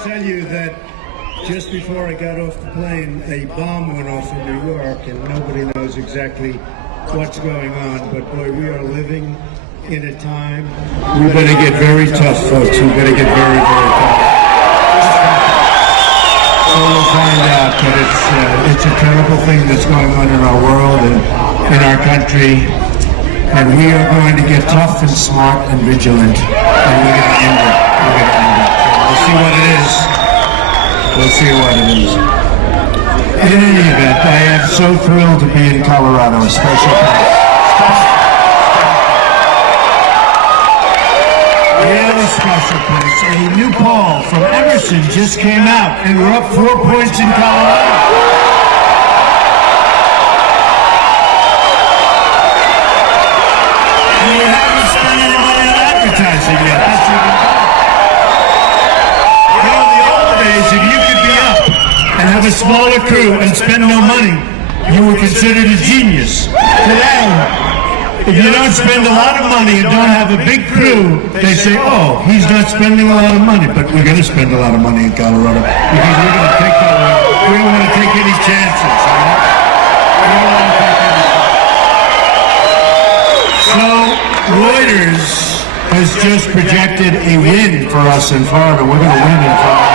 just tell you that just before I got off the plane, a bomb went off in New York, and nobody knows exactly what's going on. But boy, we are living in a time. We're going to get very tough, folks. We're going to get very, very tough. So we'll find out. But it's a terrible thing that's going on in our world and in our country. And we are going to get tough and smart and vigilant, and we're going to end it. We're going to end it. We'll see what it is. We'll see what it is. In any event, I am so thrilled to be in Colorado, a special place. Really special place. A new poll from Emerson just came out, and we're up 4 points in Colorado. And we haven't spent any money on advertising yet. That's even better. You know, in the old days, if you could be up and have a smaller crew and spend no money, you were considered a genius. Today, if you don't spend a lot of money and don't have a big crew, they say, oh, he's not spending a lot of money. But we're going to spend a lot of money in Colorado because we're going to take Colorado. We don't want to take any chances. Right? We don't want to take any chances. So Reuters has just projected a win for us in Florida. We're going to win in Florida.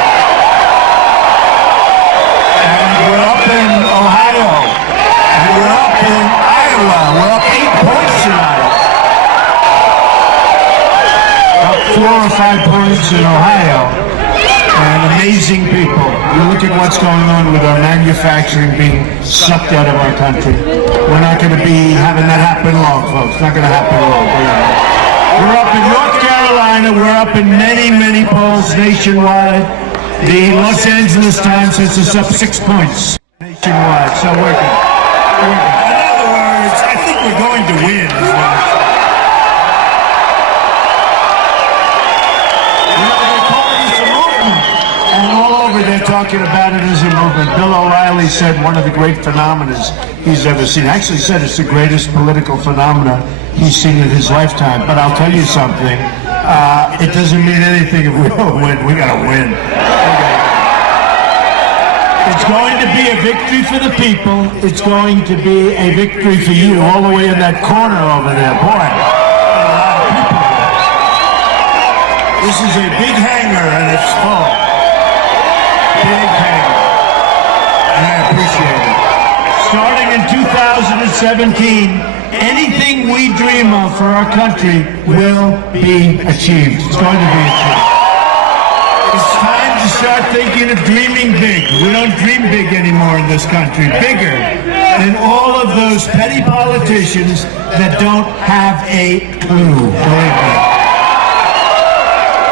And we're up in Ohio. And we're up in Iowa. We're up 8 points in Iowa. Up 4 or 5 points in Ohio. And amazing people. You look at what's going on with our manufacturing being sucked out of our country. We're not going to be having that happen long, folks. It's not going to happen long. We're up in North Carolina. We're up in many, many polls nationwide. The Los Angeles Times has us up 6 points nationwide. So we're good. In other words, I think we're going to win. They're talking about it as a movement. Bill O'Reilly said one of the great phenomena he's ever seen. Actually said it's the greatest political phenomena he's seen in his lifetime. But I'll tell you something. It doesn't mean anything if we don't win. We got to win. It's going to be a victory for the people. It's going to be a victory for you all the way in that corner over there. Boy, a lot of people there. This is a big hangar and it's full. Big hangar. And I appreciate it. Starting in 2017, anything we dream of for our country will be achieved. It's going to be achieved. It's time to start thinking of dreaming big. We don't dream big anymore in this country. Bigger than all of those petty politicians that don't have a clue. Believe me.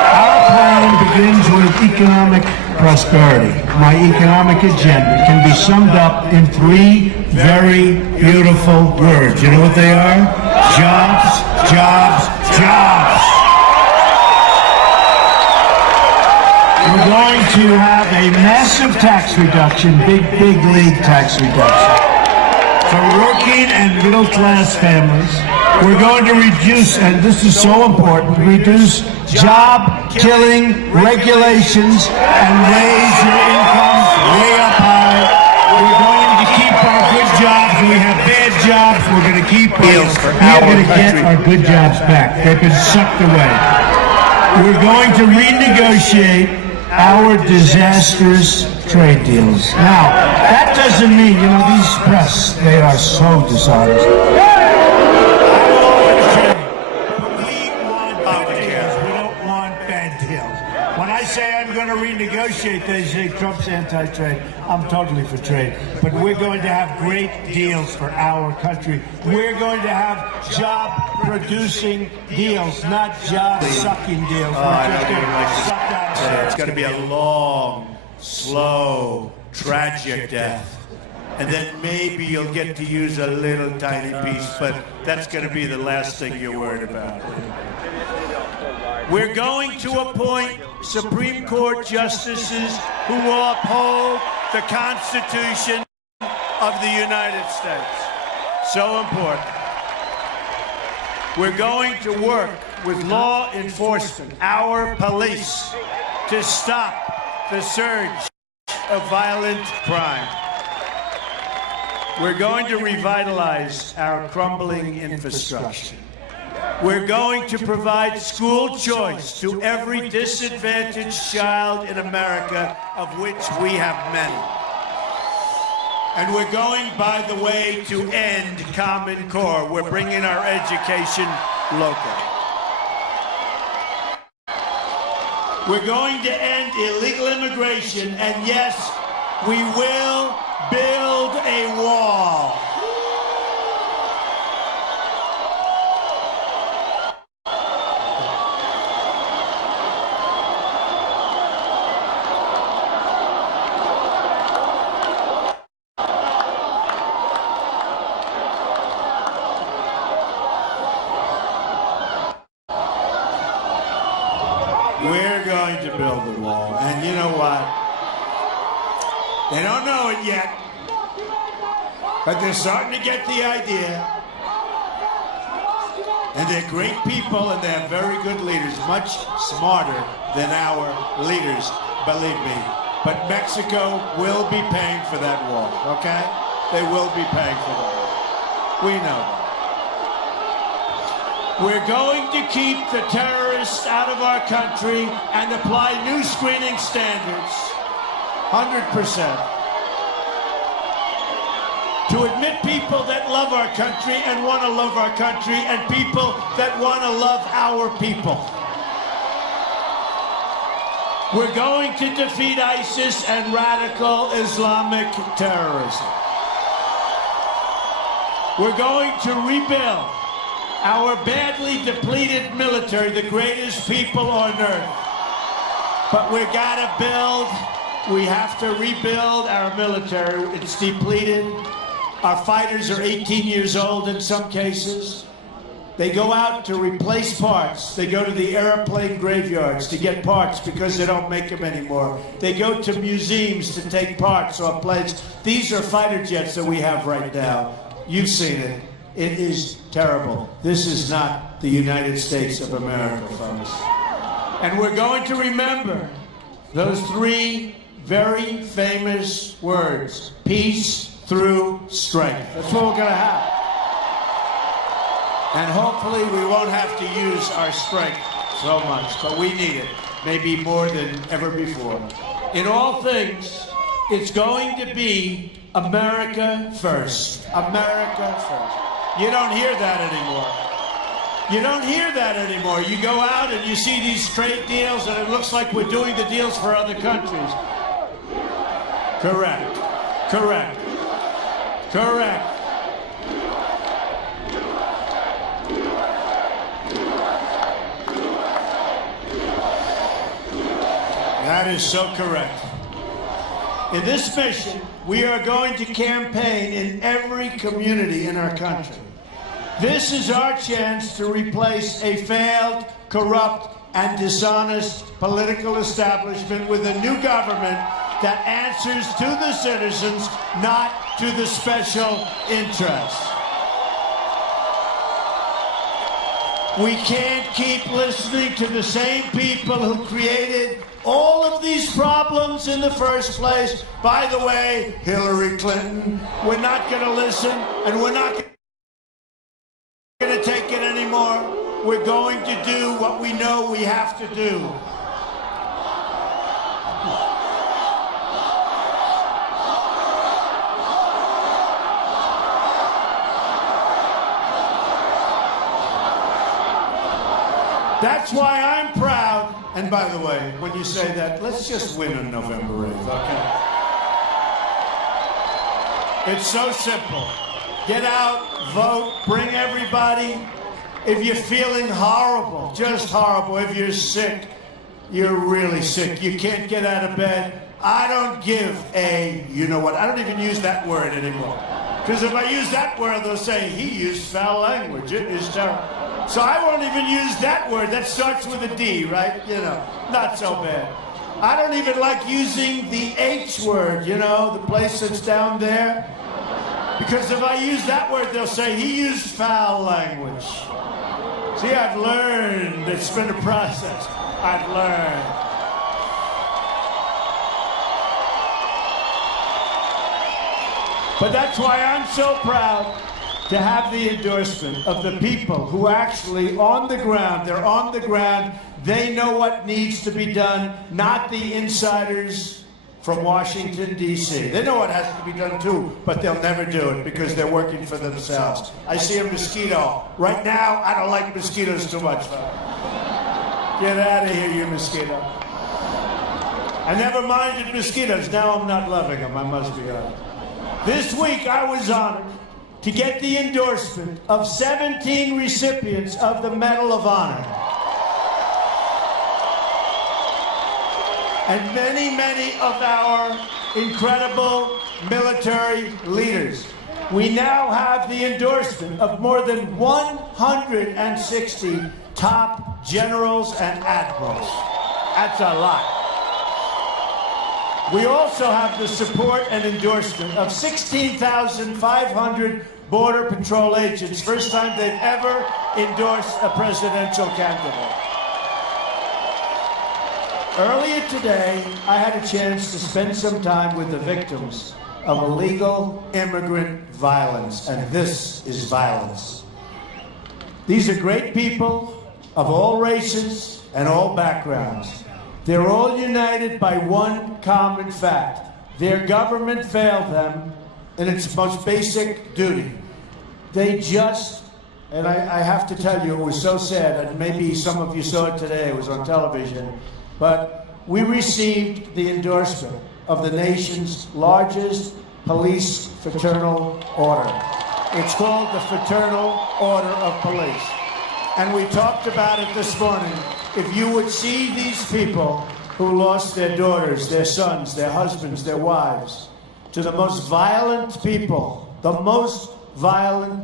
Our plan begins with economic prosperity. My economic agenda can be summed up in 3 very beautiful words. You know what they are? Jobs, jobs, jobs. We're going to have a massive tax reduction, big league tax reduction for working and middle class families. We're going to reduce, and this is so important, reduce job-killing regulations and raise your incomes way up high. We're going to keep our good jobs. We have bad jobs. We're going to keep we're going to get our good jobs back. They've been sucked away. We're going to renegotiate our disastrous trade deals. Now, that doesn't mean, you know, these press, they are so dishonest. When I say I'm going to renegotiate, they say Trump's anti-trade. I'm totally for trade. But we're going to have great deals for our country. We're going to have job-producing deals, not job-sucking deals. We're just going to suck out. It's going to be a long, slow, tragic death. And then maybe you'll get to use a little tiny piece, but that's going to be the last thing you're worried about. We're going to appoint Supreme Court justices who will uphold the Constitution of the United States. So important. We're going to work with law enforcement, our police, to stop the surge of violent crime. We're going to revitalize our crumbling infrastructure. We're going to provide school choice to every disadvantaged child in America, of which we have many. And we're going, by the way, to end Common Core. We're bringing our education local. We're going to end illegal immigration, and yes, we will build a wall. We're going to build the wall, and you know what? They don't know it yet, but they're starting to get the idea. And they're great people, and they have very good leaders, much smarter than our leaders, believe me. But Mexico will be paying for that wall, okay? They will be paying for that. We know that. We're going to keep the terrorists out of our country and apply new screening standards, 100%. To admit people that love our country and want to love our country, and people that want to love our people. We're going to defeat ISIS and radical Islamic terrorism. We're going to rebuild our badly depleted military, the greatest people on earth. But we gotta build, we have to rebuild our military. It's depleted. Our fighters are 18 years old in some cases. They go out to replace parts. They go to the airplane graveyards to get parts because they don't make them anymore. They go to museums to take parts off planes. These are fighter jets that we have right now. You've seen it. It is terrible. This is not the United States of America, folks. And we're going to remember those three very famous words: peace through strength. That's what we're going to have. And hopefully we won't have to use our strength so much, but we need it, maybe more than ever before. In all things, it's going to be America first. America first. You don't hear that anymore. You don't hear that anymore. You go out and you see these trade deals and it looks like we're doing the deals for other countries. Correct. Correct. Correct. That is so correct. In this mission, we are going to campaign in every community in our country. This is our chance to replace a failed, corrupt, and dishonest political establishment with a new government that answers to the citizens, not to the special interests. We can't keep listening to the same people who created all of these problems in the first place. By the way, Hillary Clinton, we're not going to listen, and we're not going to take it anymore. We're going to do what we know we have to do. That's why I'm proud. And by the way, when you say that, let's just win on November 8th, okay? It's so simple. Get out, vote, bring everybody. If you're feeling horrible, just horrible, if you're sick, you're really sick, you can't get out of bed, I don't give a, you know what, I don't even use that word anymore. Because if I use that word, they'll say, he used foul language, it is terrible. So I won't even use that word. That starts with a D, right? You know, not so bad. I don't even like using the H word, you know, the place that's down there. Because if I use that word, they'll say, he used foul language. See, I've learned. It's been a process. I've learned. But that's why I'm so proud to have the endorsement of the people who actually on the ground, they're on the ground, they know what needs to be done, not the insiders from Washington, D.C. They know what has to be done too, but they'll never do it because they're working for themselves. I see a mosquito. Right now, I don't like mosquitoes too much. Get out of here, you mosquito. I never minded mosquitoes. Now I'm not loving them, I must be honest. This week, I was honored to get the endorsement of 17 recipients of the Medal of Honor. And many, many of our incredible military leaders. We now have the endorsement of more than 160 top generals and admirals. That's a lot. We also have the support and endorsement of 16,500 Border Patrol agents. First time they've ever endorsed a presidential candidate. Earlier today, I had a chance to spend some time with the victims of illegal immigrant violence, and this is violence. These are great people of all races and all backgrounds. They're all united by one common fact. Their government failed them in its most basic duty. They just, and I have to tell you, it was so sad, and maybe some of you saw it today, it was on television, but we received the endorsement of the nation's largest police fraternal order. It's called the Fraternal Order of Police. And we talked about it this morning. If you would see these people who lost their daughters, their sons, their husbands, their wives, to the most violent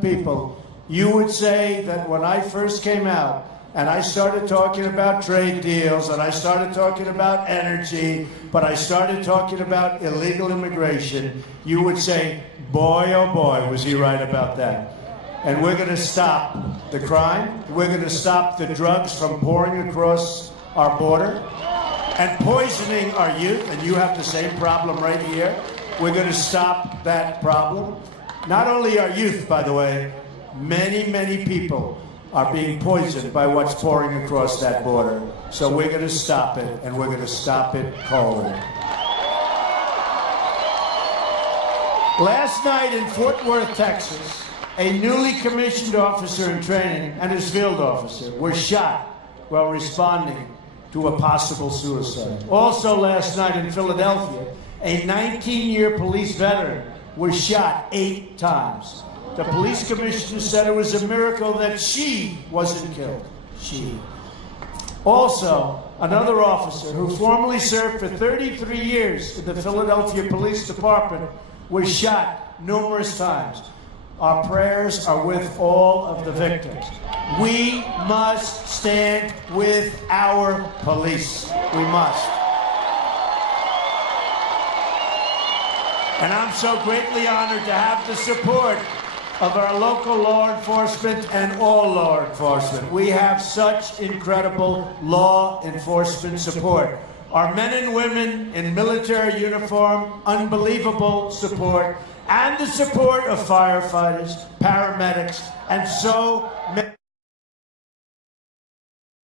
people, you would say that when I first came out and I started talking about trade deals and I started talking about energy, but I started talking about illegal immigration, you would say, boy, oh boy, was he right about that. And we're going to stop the crime. We're going to stop the drugs from pouring across our border and poisoning our youth. And you have the same problem right here. We're going to stop that problem. Not only our youth, by the way, many, many people are being poisoned by what's pouring across that border. So we're going to stop it, and we're going to stop it cold. Last night in Fort Worth, Texas, a newly commissioned officer in training and his field officer were shot while responding to a possible suicide. Also last night in Philadelphia, a 19-year police veteran was shot 8 times. The police commissioner said it was a miracle that she wasn't killed. She. Also, another officer who formerly served for 33 years in the Philadelphia Police Department was shot numerous times. Our prayers are with all of the victims. We must stand with our police. We must. And I'm so greatly honored to have the support of our local law enforcement and all law enforcement. We have such incredible law enforcement support. Our men and women in military uniform, unbelievable support, and the support of firefighters, paramedics, and so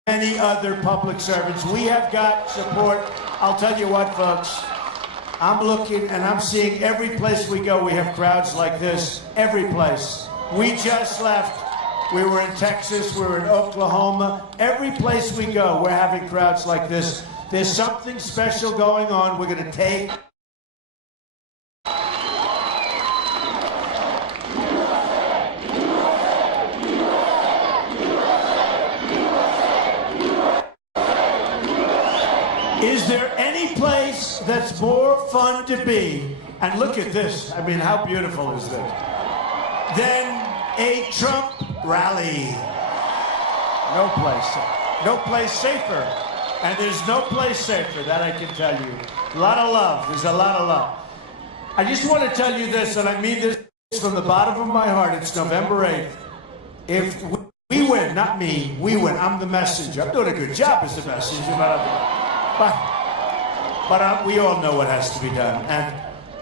many other public servants. We have got support. I'll tell you what, folks. I'm looking and I'm seeing every place we go, we have crowds like this. Every place. We just left. We were in Texas, we were in Oklahoma. Every place we go, we're having crowds like this. There's something special going on. We're going to take. Is there any place that's more fun to be, and look at this, I mean, how beautiful is this, than a Trump rally? No place safer. And there's no place safer, that I can tell you. A lot of love, there's a lot of love. I just want to tell you this, and I mean this from the bottom of my heart, it's November 8th. If we win, not me, we win, I'm the messenger. I'm doing a good job as the messenger, but we all know what has to be done. And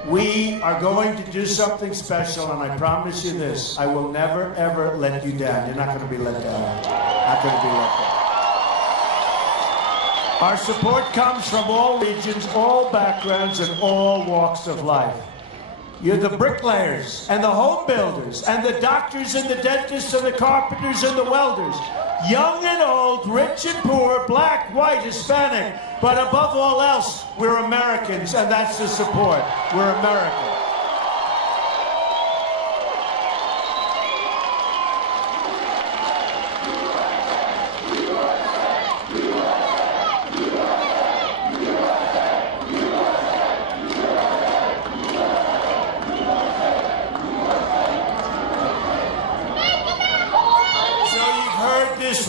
We are going to do something special, and I promise you this, I will never, ever let you down. You're not going to be let down. Not going to be let down. Our support comes from all regions, all backgrounds, and all walks of life. You're the bricklayers, and the home builders, and the doctors, and the dentists, and the carpenters, and the welders. Young and old, rich and poor, black, white, Hispanic. But above all else, we're Americans, and that's the support. We're Americans.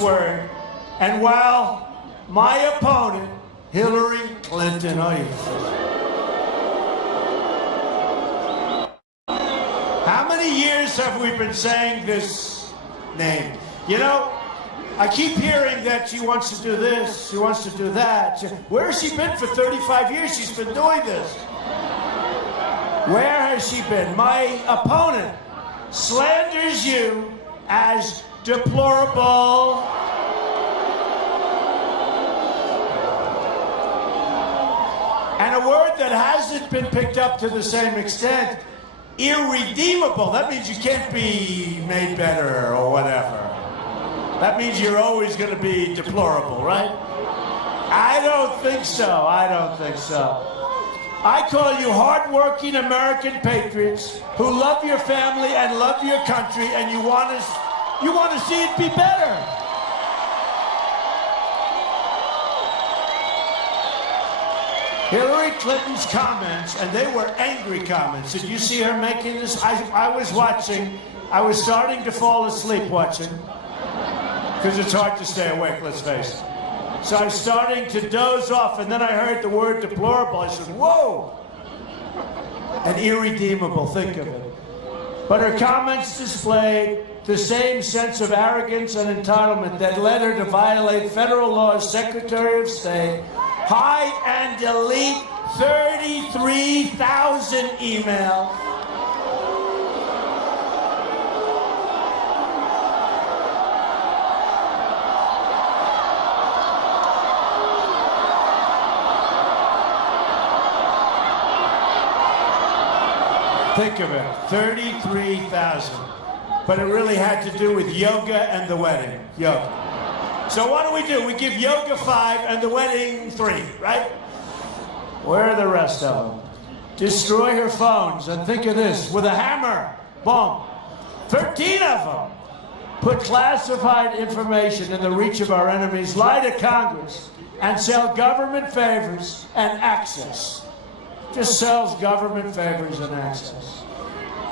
Word. And while my opponent, Hillary Clinton, how many years have we been saying this name? You know, I keep hearing that she wants to do this, she wants to do that. Where has she been for 35 years? She's been doing this. Where has she been? My opponent slanders you as deplorable, and a word that hasn't been picked up to the same extent, irredeemable. That means you can't be made better or whatever. That means you're always going to be deplorable, right? I don't think so. I don't think so. I call you hardworking American patriots who love your family and love your country, and you want to see it be better. Hillary Clinton's comments, and they were angry comments. Did you see her making this? I was watching. I was starting to fall asleep watching, because it's hard to stay awake, let's face it. So I was starting to doze off, and then I heard the word deplorable. I said, whoa! And irredeemable, think of it. But her comments displayed the same sense of arrogance and entitlement that led her to violate federal law as Secretary of State, hide and delete 33,000 emails. Think of it, 33,000. But it really had to do with yoga and the wedding. Yoga. So what do? We give yoga 5 and the wedding 3, right? Where are the rest of them? Destroy her phones, and think of this, with a hammer, boom. 13 of them. Put classified information in the reach of our enemies, lie to Congress, and sell government favors and access. Just sells government favors and access.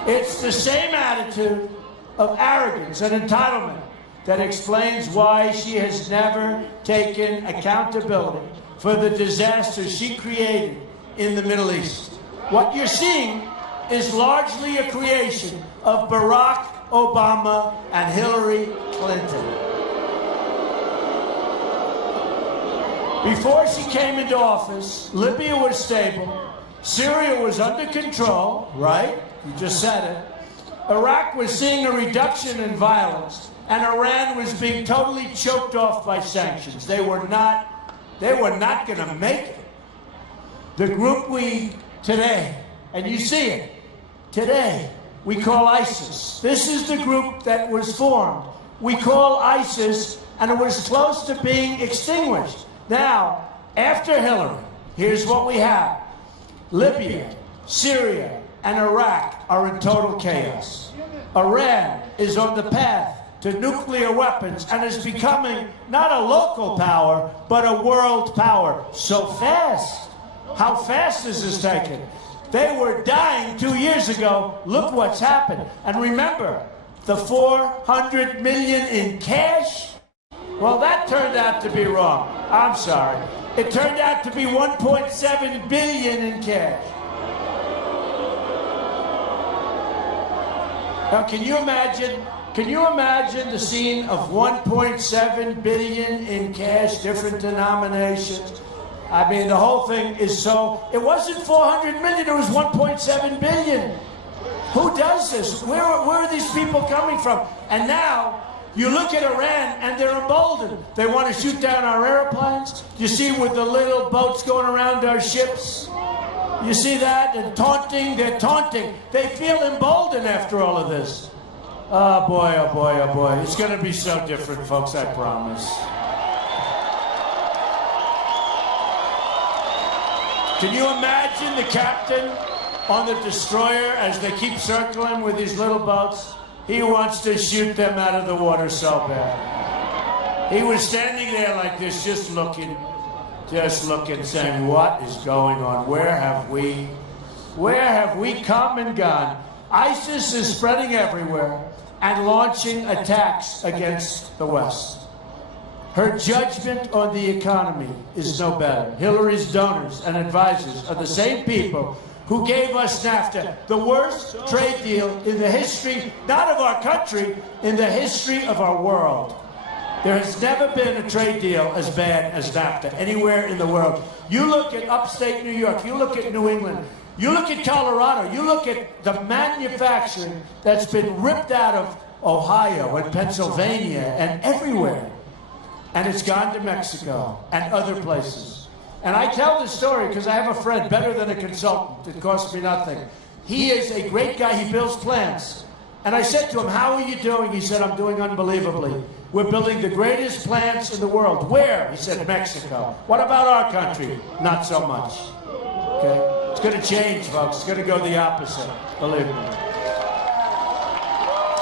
It's the same attitude of arrogance and entitlement that explains why she has never taken accountability for the disaster she created in the Middle East. What you're seeing is largely a creation of Barack Obama and Hillary Clinton. Before she came into office, Libya was stable, Syria was under control, right? You just said it. Iraq was seeing a reduction in violence, and Iran was being totally choked off by sanctions. They were not going to make it. The group we today, and you see it, today, we call ISIS. This is the group that was formed. We call ISIS, and it was close to being extinguished. Now, after Hillary, here's what we have. Libya, Syria, and Iraq are in total chaos. Iran is on the path to nuclear weapons and is becoming not a local power, but a world power. So fast. How fast is this taking? They were dying 2 years ago. Look what's happened. And remember, the $400 million in cash? Well, that turned out to be wrong. I'm sorry. It turned out to be $1.7 billion in cash. Now, can you imagine the scene of $1.7 billion in cash, different denominations, I mean, the whole thing is so... It wasn't 400 million, it was 1.7 billion. Who does this? Where are these people coming from? And now, you look at Iran and they're emboldened. They want to shoot down our airplanes. You see with the little boats going around our ships? You see that? And taunting, they're taunting. They feel emboldened after all of this. Oh boy, oh boy, oh boy. It's going to be so different, folks, I promise. Can you imagine the captain on the destroyer as they keep circling with these little boats? He wants to shoot them out of the water so bad. He was standing there like this, just looking, saying, what is going on? Where have we come and gone? ISIS is spreading everywhere and launching attacks against the West. Her judgment on the economy is no better. Hillary's donors and advisors are the same people who gave us NAFTA, the worst trade deal in the history, not of our country, in the history of our world. There has never been a trade deal as bad as NAFTA anywhere in the world. You look at upstate New York, you look at New England, you look at Colorado, you look at the manufacturing that's been ripped out of Ohio and Pennsylvania and everywhere. And it's gone to Mexico and other places. And I tell this story because I have a friend, better than a consultant. It costs me nothing. He is a great guy. He builds plants. And I said to him, how are you doing? He said, I'm doing unbelievably. We're building the greatest plants in the world. Where? He said, Mexico. What about our country? Not so much. Okay? It's going to change, folks. It's going to go the opposite. Believe me.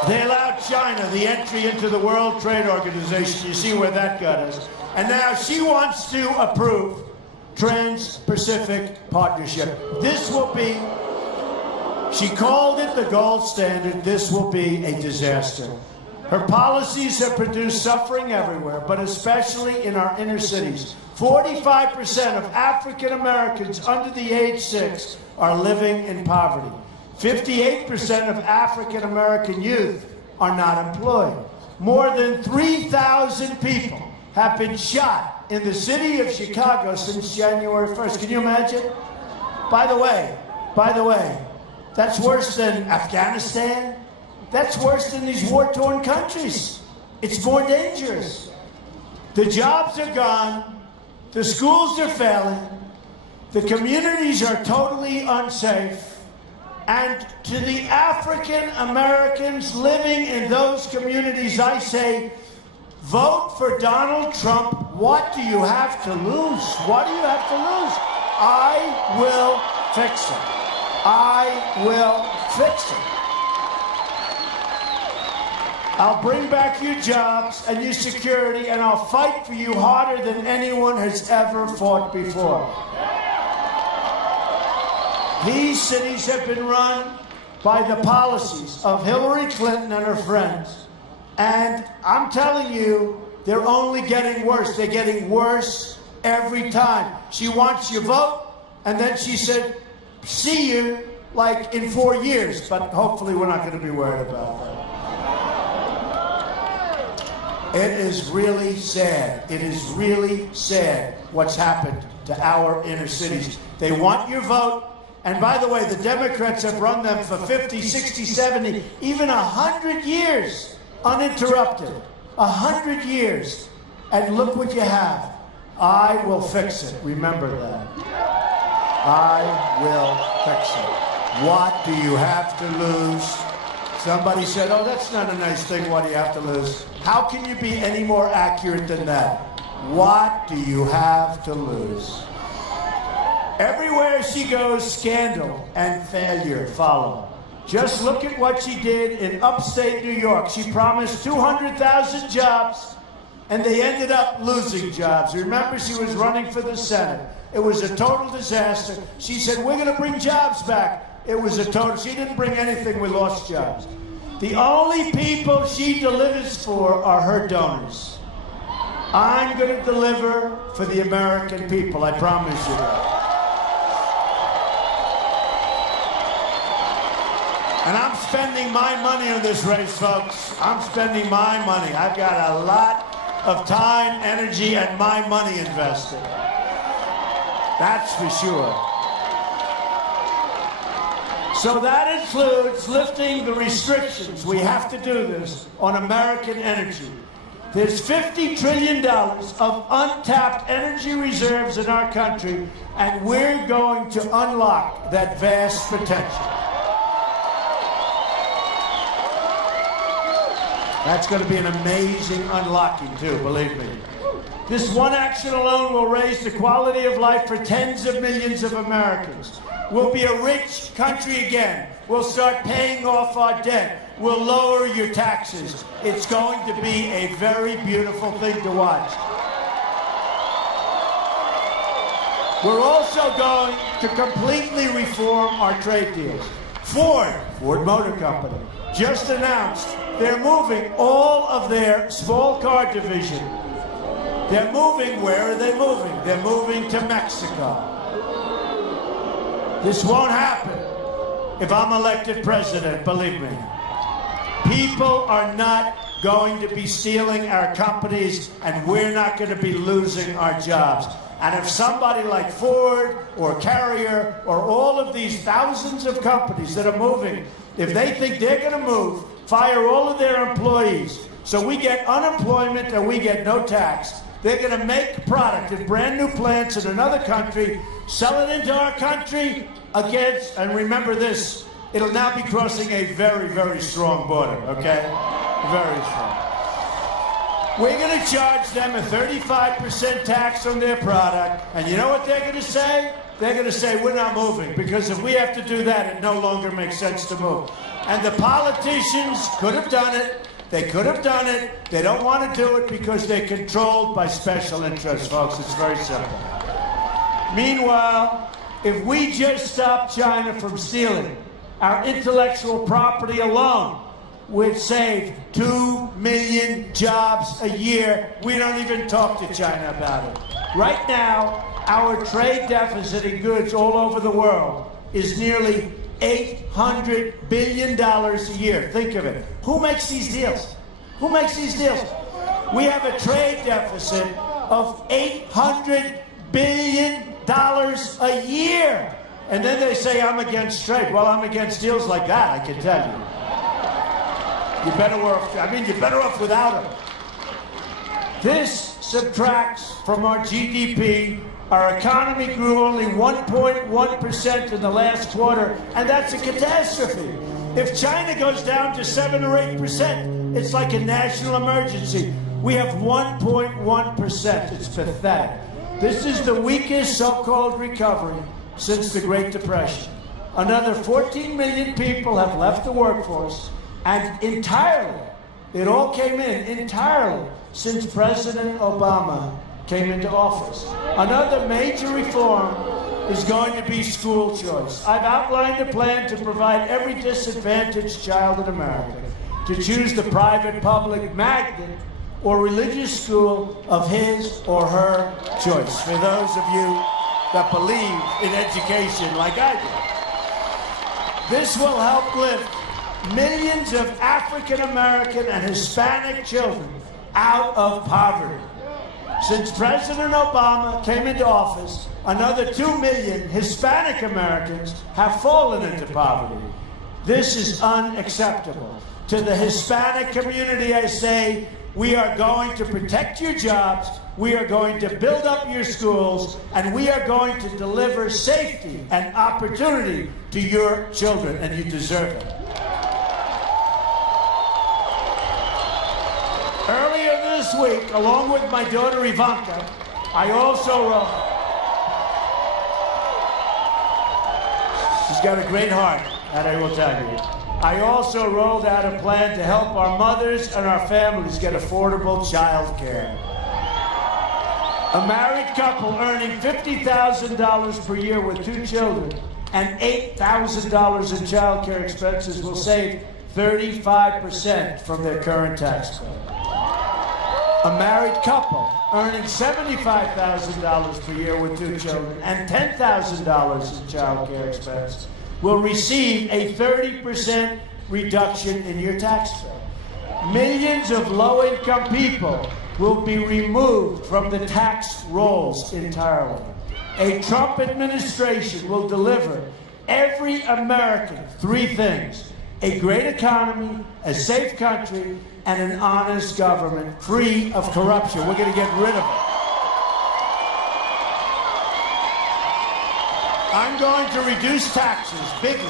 They allowed China the entry into the World Trade Organization. You see where that got us. And now she wants to approve Trans-Pacific Partnership. This will be, she called it the gold standard. This will be a disaster. Her policies have produced suffering everywhere, but especially in our inner cities. 45% of African Americans under the age 6 are living in poverty. 58% of African American youth are not employed. More than 3,000 people have been shot in the city of Chicago since January 1st. Can you imagine? By the way, that's worse than Afghanistan. That's worse than these war-torn countries. It's more dangerous. The jobs are gone. The schools are failing. The communities are totally unsafe. And to the African Americans living in those communities, I say, vote for Donald Trump. What do you have to lose? What do you have to lose? I will fix it. I will fix it. I'll bring back your jobs and your security, and I'll fight for you harder than anyone has ever fought before. These cities have been run by the policies of Hillary Clinton and her friends. And I'm telling you, they're only getting worse. They're getting worse every time. She wants your vote, and then she said, see you, like, in 4 years. But hopefully we're not going to be worried about that. It is really sad. It is really sad what's happened to our inner cities. They want your vote. And by the way, the Democrats have run them for 50, 60, 70, even 100 years uninterrupted. 100 years. And look what you have. I will fix it. Remember that. I will fix it. What do you have to lose? Somebody said, oh, that's not a nice thing. What do you have to lose? How can you be any more accurate than that? What do you have to lose? Everywhere she goes, scandal and failure follow. Just look at what she did in upstate New York. She promised 200,000 jobs, and they ended up losing jobs. Remember, she was running for the Senate. It was a total disaster. She said, we're going to bring jobs back. It was a total, she didn't bring anything, we lost jobs. The only people she delivers for are her donors. I'm going to deliver for the American people, I promise you that. And I'm spending my money on this race, folks. I'm spending my money. I've got a lot of time, energy, and my money invested. That's for sure. So that includes lifting the restrictions. We have to do this on American energy. There's $50 trillion of untapped energy reserves in our country, and we're going to unlock that vast potential. That's going to be an amazing unlocking, too, believe me. This one action alone will raise the quality of life for tens of millions of Americans. We'll be a rich country again. We'll start paying off our debt. We'll lower your taxes. It's going to be a very beautiful thing to watch. We're also going to completely reform our trade deals. Ford Motor Company, just announced they're moving all of their small car division. They're moving, where are they moving? They're moving to Mexico. This won't happen if I'm elected president, believe me. People are not going to be stealing our companies, and we're not going to be losing our jobs. And if somebody like Ford or Carrier or all of these thousands of companies that are moving, if they think they're going to move, fire all of their employees, so we get unemployment and we get no tax, they're going to make a product in brand new plants in another country, sell it into our country against, and remember this, it'll now be crossing a very, very strong border, okay? Very strong. We're going to charge them a 35% tax on their product, and you know what they're going to say? They're going to say, we're not moving, because if we have to do that, it no longer makes sense to move. And the politicians could have done it. They could have done it. They don't want to do it because they're controlled by special interests, folks. It's very simple. Meanwhile, if we just stop China from stealing, our intellectual property alone would save 2 million jobs a year. We don't even talk to China about it. Right now, our trade deficit in goods all over the world is nearly $800 billion a year. Think of it. Who makes these deals? Who makes these deals? We have a trade deficit of $800 billion a year. And then they say, I'm against trade. Well, I'm against deals like that, I can tell you. You're better off without them. This subtracts from our GDP. Our economy grew only 1.1% in the last quarter, and that's a catastrophe. If China goes down to 7 or 8%, it's like a national emergency. We have 1.1%. It's pathetic. This is the weakest so-called recovery since the Great Depression. Another 14 million people have left the workforce, and entirely, it all came in entirely since President Obama came into office. Another major reform is going to be school choice. I've outlined a plan to provide every disadvantaged child in America to choose the private, public, magnet, or religious school of his or her choice. For those of you that believe in education like I do. This will help lift millions of African American and Hispanic children out of poverty. Since President Obama came into office, another 2 million Hispanic Americans have fallen into poverty. This is unacceptable. To the Hispanic community, I say, we are going to protect your jobs, we are going to build up your schools, and we are going to deliver safety and opportunity to your children, and you deserve it. Earlier this week, along with my daughter Ivanka, I also wrote... She's got a great heart, that I will tell you. I also rolled out a plan to help our mothers and our families get affordable child care. A married couple earning $50,000 per year with 2 children and $8,000 in child care expenses will save 35% from their current tax bill. A married couple earning $75,000 per year with 2 children and $10,000 in child care expense will receive a 30% reduction in your tax bill. Millions of low-income people will be removed from the tax rolls entirely. A Trump administration will deliver every American three things: a great economy, a safe country, and an honest government free of corruption. We're going to get rid of it. I'm going to reduce taxes bigly.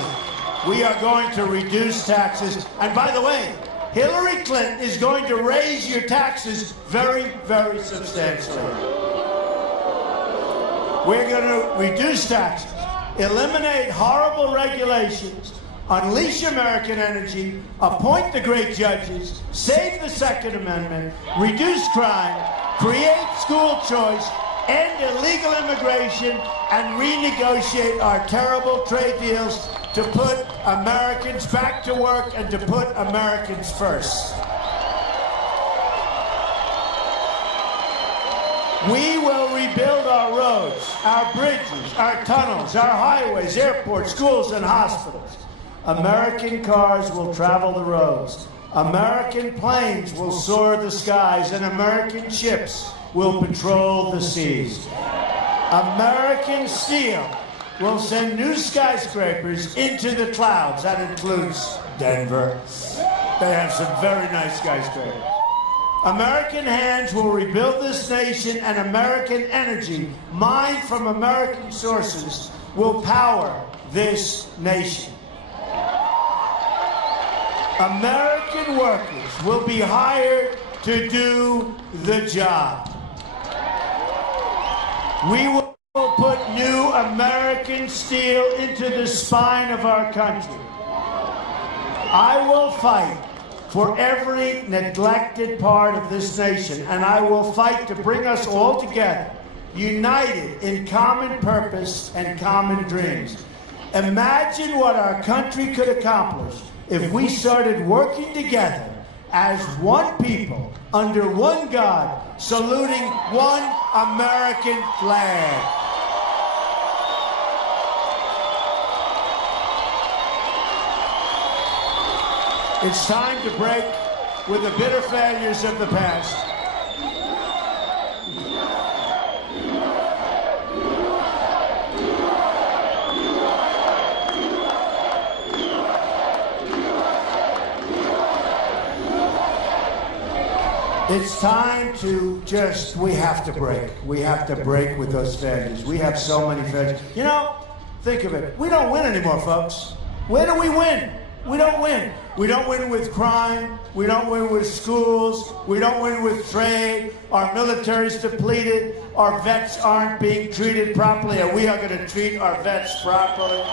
We are going to reduce taxes. And by the way, Hillary Clinton is going to raise your taxes very, very substantially. We're going to reduce taxes, eliminate horrible regulations, unleash American energy, appoint the great judges, save the Second Amendment, reduce crime, create school choice, end illegal immigration, and renegotiate our terrible trade deals to put Americans back to work and to put Americans first. We will rebuild our roads, our bridges, our tunnels, our highways, airports, schools, and hospitals. American cars will travel the roads. American planes will soar the skies, and American ships will patrol the seas. American steel will send new skyscrapers into the clouds. That includes Denver. They have some very nice skyscrapers. American hands will rebuild this nation, and American energy, mined from American sources, will power this nation. American workers will be hired to do the job. We will put new American steel into the spine of our country. I will fight for every neglected part of this nation, and I will fight to bring us all together, united in common purpose and common dreams. Imagine what our country could accomplish if we started working together as one people, under one God, saluting one American flag. It's time to break with the bitter failures of the past. It's time to we have to break. We have to break with those failures. We have so many failures. You know, think of it. We don't win anymore, folks. Where do we win? We don't win. We don't win with crime. We don't win with schools. We don't win with trade. Our military's depleted. Our vets aren't being treated properly, and we are going to treat our vets properly.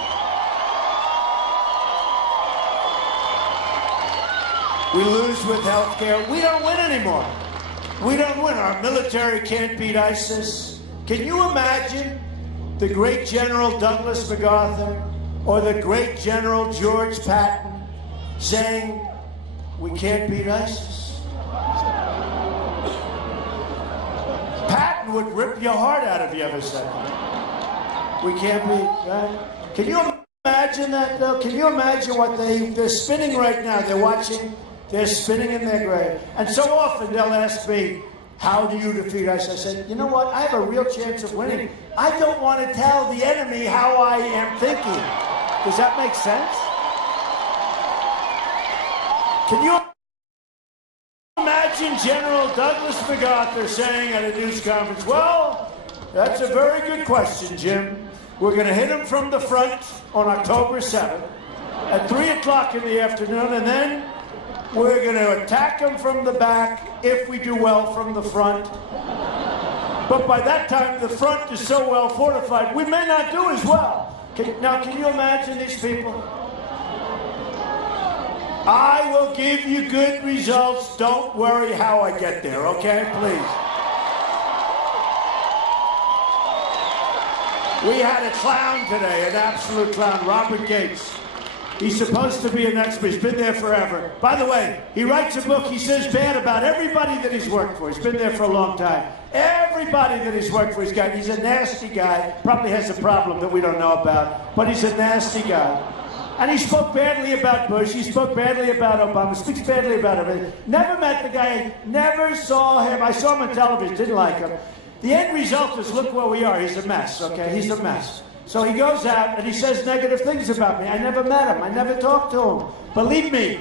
We lose with health care. We don't win anymore. We don't win. Our military can't beat ISIS. Can you imagine the great General Douglas MacArthur or the great General George Patton saying, we can't beat ISIS? Patton would rip your heart out if you ever said that. We can't beat, right? Can you imagine that, though? Can you imagine what they're spinning right now? They're watching. They're spinning in their grave. And so often they'll ask me, how do you defeat ISIS? I said, you know what? I have a real chance of winning. I don't want to tell the enemy how I am thinking. Does that make sense? Can you imagine General Douglas MacArthur saying at a news conference, well, that's a very good question, Jim. We're going to hit him from the front on October 7th at 3 o'clock in the afternoon, and then we're going to attack them from the back if we do well from the front. But by that time, the front is so well fortified, we may not do as well. Now, can you imagine these people? I will give you good results. Don't worry how I get there, okay? Please. We had a clown today, an absolute clown, Robert Gates. He's supposed to be an expert. He's been there forever. By the way, he writes a book. He says bad about everybody that he's worked for. He's been there for a long time. Everybody that he's worked for, he's a nasty guy. Probably has a problem that we don't know about, but he's a nasty guy. And he spoke badly about Bush. He spoke badly about Obama. Speaks badly about everything. Never met the guy. Never saw him. I saw him on television. Didn't like him. The end result is, look where we are. He's a mess, okay? He's a mess. So he goes out and he says negative things about me. I never met him. I never talked to him. Believe me,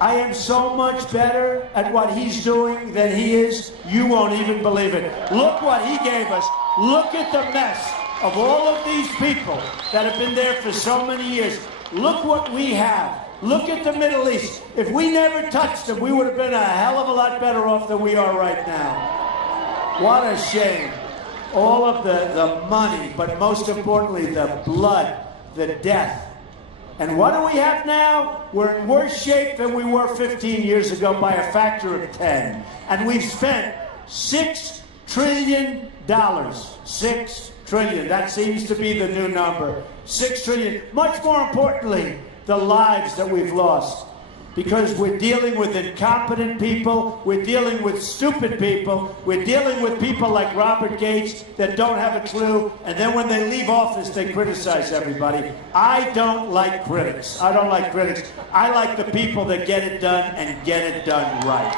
I am so much better at what he's doing than he is. You won't even believe it. Look what he gave us. Look at the mess of all of these people that have been there for so many years. Look what we have. Look at the Middle East. If we never touched them, we would have been a hell of a lot better off than we are right now. What a shame. All of the money, but most importantly, the blood, the death. And what do we have now? We're in worse shape than we were 15 years ago by a factor of 10. And we've spent $6 trillion. $6 trillion. That seems to be the new number. $6 trillion. Much more importantly, the lives that we've lost. Because we're dealing with incompetent people, we're dealing with stupid people, we're dealing with people like Robert Gates that don't have a clue, and then when they leave office, they criticize everybody. I don't like critics. I don't like critics. I like the people that get it done and get it done right.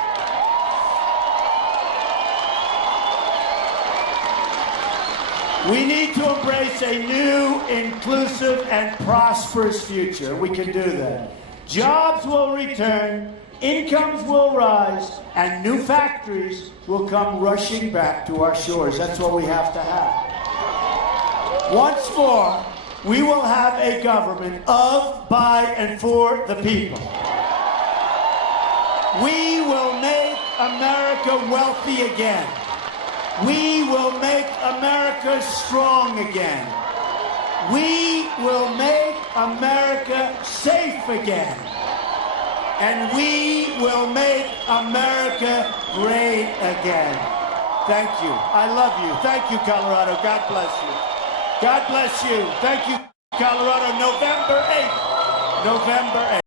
We need to embrace a new, inclusive, and prosperous future. We can do that. Jobs will return, incomes will rise, and new factories will come rushing back to our shores. That's what we have to have. Once more, we will have a government of, by, and for the people. We will make America wealthy again. We will make America strong again. We will make America safe again. And we will make America great again. Thank you. I love you. Thank you, Colorado. God bless you. God bless you. Thank you, Colorado. November 8th. November 8th.